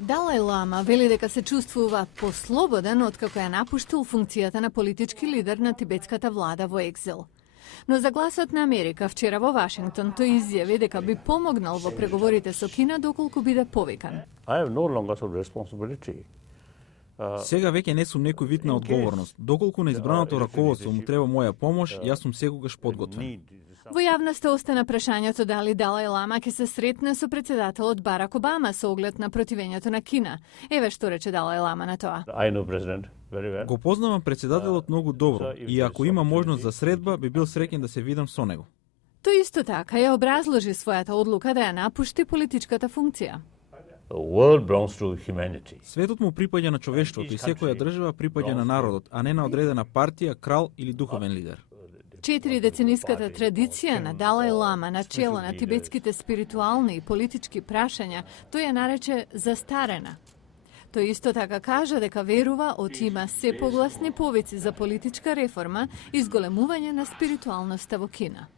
Далај Лама вели дека се чувствува послободен откако ја напуштил функцијата на политички лидер на тибетската влада во екзил. Но за гласот на Америка вчера во Вашингтон тој изјави дека би помогнал во преговорите со Кина доколку биде повикан. Сега веќе не сум некој вид на одговорност. Доколку на избраното раководство му треба моја помош, јас сум секогаш подготвен. Во јавноста остана прашањето дали Далај Лама ќе се сретне со председателот Барак Обама со оглед на противењето на Кина. Еве што рече Далај Лама на тоа. Го познавам председателот многу добро и ако има можност за средба, би бил среќен да се видам со него. Тој исто така ја образложи својата одлука да ја напушти политичката функција. Светот му припаѓа на човештвото и секоја држава припаѓа на народот, а не на одредена партија, крал или духовен лидер. 4-децениската традиција на Далај Лама на чело на тибетските спиритуални и политички прашања, тој ја нарече застарена. Тој исто така кажа дека верува од има се погласни повици за политичка реформа и зголемување на спиритуалноста во Кина.